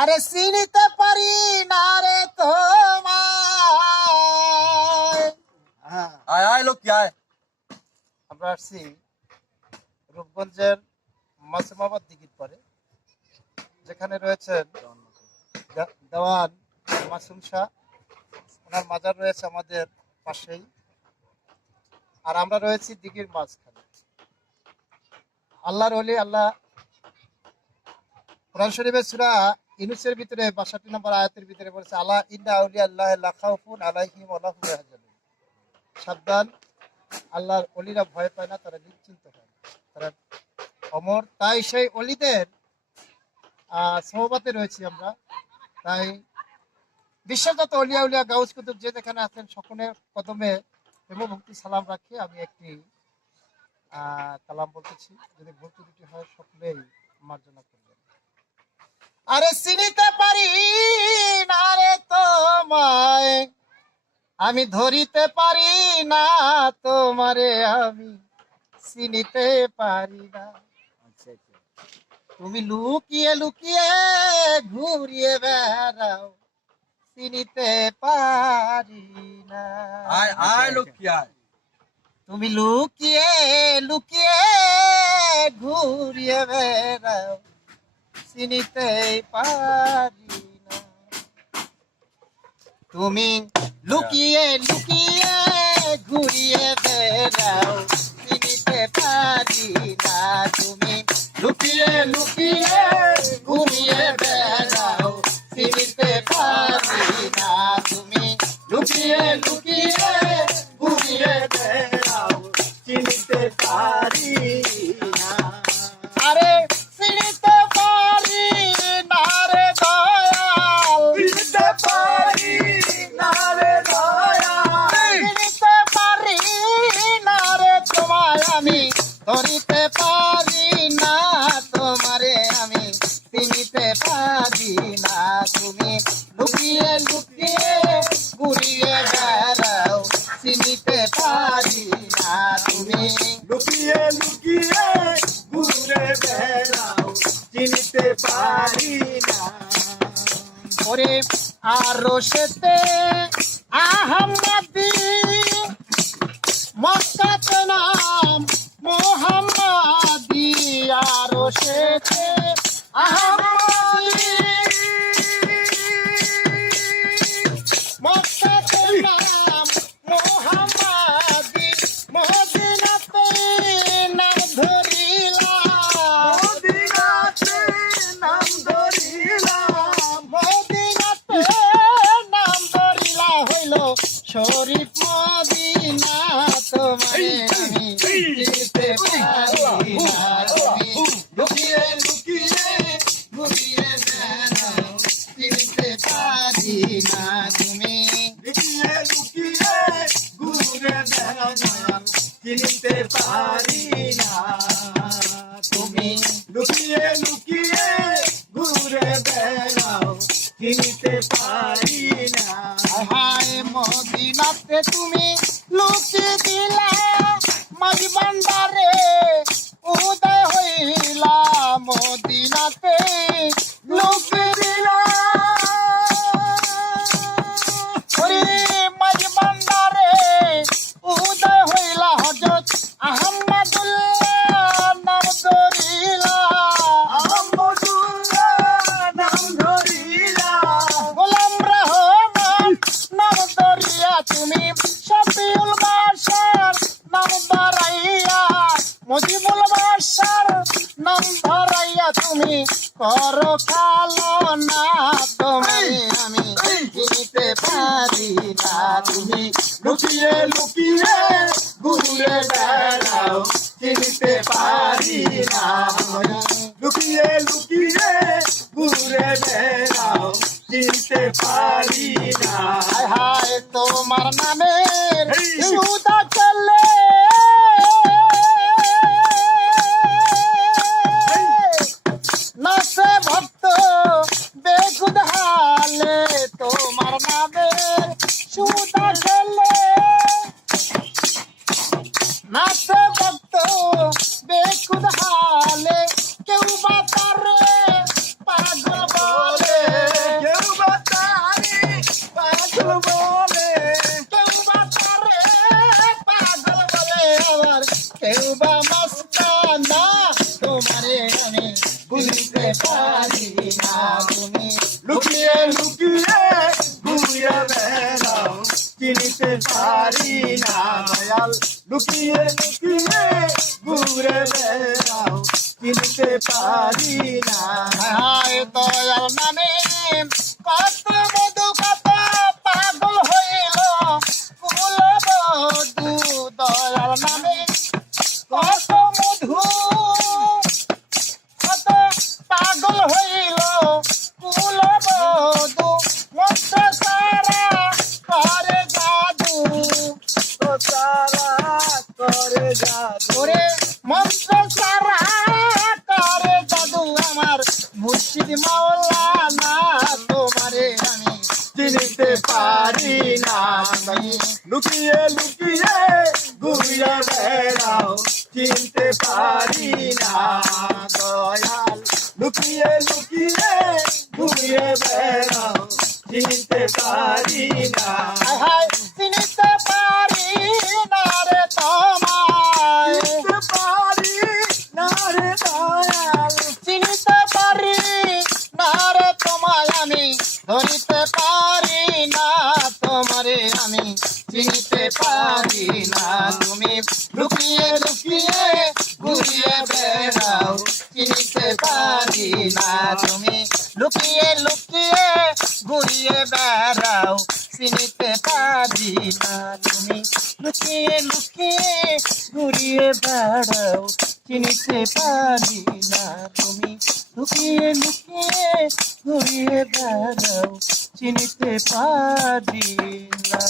আরে চিনিতে পারি না রে তোমায়। আয় আয় লোক কি আয়। আমরা আসছি রূপগঞ্জের মাসুমাবাদ দিঘির পরে, যেখানে রয়েছেন দেওয়ান মাসুম শাহ। ওনার মাজার রয়েছে আমাদের পাশেই, আর আমরা রয়েছি দিঘির মাঝখানে। আল্লাহর ওলি আল্লাহ কোরআন শরীফের সূরা ইউনূসের ভিতরে ৬২ নম্বর আয়াতের ভিতরে বলেছে, আলা ইন্না আউলিয়া আল্লাহ লা খাউফুন আলাইহিম ওয়া লা হুম ইয়াহজানুন। সাবধান, আল্লাহর ওলিরা ভয় পায় না, তারা নিশ্চিন্ত হয়, তারা অমর। তাই সেই ওলিদের সোহবতে রয়েছি আমরা। তাই বিশ্বের যত অলিয়া উলিয়া গাউস কুতুব যে যেখানে আছেন সকলের কদমে প্রেম ভক্তি সালাম রাখি আমি একটি কালাম বলতেছি। যদি ভুল ত্রুটি হয় সকলেই মার্জনা করবেন। আরে চিনিতে পারি না রে তোমায়, আমি ধরিতে পারি না তোমারে, আমি চিনিতে পারি না। তুমি লুকিয়ে লুকিয়ে ঘুরিয়ে বেড়াও, চিনিতে পারি না। আয় আয় লোক কি আয়। তুমি লুকিয়ে লুকিয়ে ঘুরিয়ে বেড়াও, চিনিতে পারি না। তুমি লুকিয়ে লুকিয়ে ঘুরিয়ে বেড়াও, চিনিতে পারি না। তুমি লুকিয়ে লুকিয়ে ঘুরিয়ে বেড়াও, চিনিতে পারি না। তুমি লুকিয়ে লুকিয়ে ঘুরিয়ে বেড়াও, চিনিতে পারি না। আরে চিনিতে পারি না রে দয়াল, চিনতে পারি না রে দয়াল। চিনিতে পারি না রে তোমায়, আমি ধরিতে পারি না তোমারে, আমি চিনিতে পারি না। তুমি লুকিয়ে লুকিয়ে ঘুরিয়ে বেড়াও, চিনিতে পারি না। তুমি লুকিয়ে লুকিয়ে ঘুরে বেড়াও, চিনতে পারি না। ওরে আরো সেতে আহমদি, মক্কাতে নাম মোহাম্মদি। আরো সেতে আহমদি, মক্কাতে নাম মোহাম্মদি। মদিনাতে নাম ধরিলাম, মদিনাতে নাম ধরিলাম। মদিনাতে নাম ধরিলা হইল শরীফ মদিনা। তোমারে আমি চিনতে পারি না। তুমি লুকিয়ে লুকিয়ে ঘুরিয়ে বেড়াও, চিনতে পারি না। তুমি লুকিয়ে লুকিয়ে ঘুরে বেড়াও, চিনতে পারি না। তুমি লুকিয়ে লুকিয়ে ঘুরে বেড়াও, চিনতে পারি না। হায় মদিনাতে তুমি লুকিয়ে দিলা, মাঝি ভান্ডারে উদয় হইলা। মদিনাতে লুকিয়ে দিলা, ওরে মাঝি ভান্ডারে উদয় হইলা। হযরত আহমদুল্লাহ নাম ধরিলা, আহমদুল্লাহ নাম ধরিলাম। গোলাম রহমান নাম ধরিয়া, তুমি শফিউল বাশার নাম ধরাইয়া, মুজিবুল বাশার নাম ধরাইয়া। তুমি করো কালো না, তোমারে আমি চিনতে পারি না। তুমি লুকিয়ে লুকিয়ে ঘুরে বেড়াও, চিনতে পারি না। লুকিয়ে লুকিয়ে ঘুরে বেড়াও, চিনতে পারি না। হায় হায় তোমার নামের সুদা চলে, নাচে ভক্ত বেগুদ হালে। তোমার নামের সুদা চলে, নাচে ভক্ত বেগুদ হালে। কেউ বা তারে পাগল বলে, পারি না তুমি লুকিয়ে লুকিয়ে ঘুরে বেড়াও চিনতে পারি না দয়াল লুকিয়ে লুকিয়ে ঘুরে বেড়াও চিনতে পারি না হায় দয়াল নামে কত মধু কত পাগল হইল কুল বধু দয়াল নামে কত মধু কত পাগল হইল কুল বধু মন্ত্র সারা করে জাদু তো তারা করে যাবে ওরে মন্ত্র সারা করে জাদু আমার মুর্শিদ মাওলানা তোমারে আমি চিনতে পারি না লুকিয়ে লুকিয়ে ঘুরে বেড়াও চিনতে পারি না দয়াল লুকিয়ে লুকিয়ে ঘুরে বেড়াও চিনতে পারি না হায় হায় চিনতে পারি না রে তোমায় চিনতে পারি না রে দয়াল চিনতে পারি না রে তোমায় আমি ধরিতে পারি না তোমারে আমি চিনতে পারি না তুমি লুকিয়ে লুকিয়ে ঘুরিয়ে বেড়াও চিনতে পারি না তুমি লুকিয়ে লুকিয়ে ঘুরিয়ে বেড়াও চিনতে পারি না তুমি লুকিয়ে লুকিয়ে ঘুরিয়ে বেড়াও চিনতে পারি না তুমি লুকিয়ে লুকিয়ে ঘুরিয়ে বেড়াও চিনতে পারি না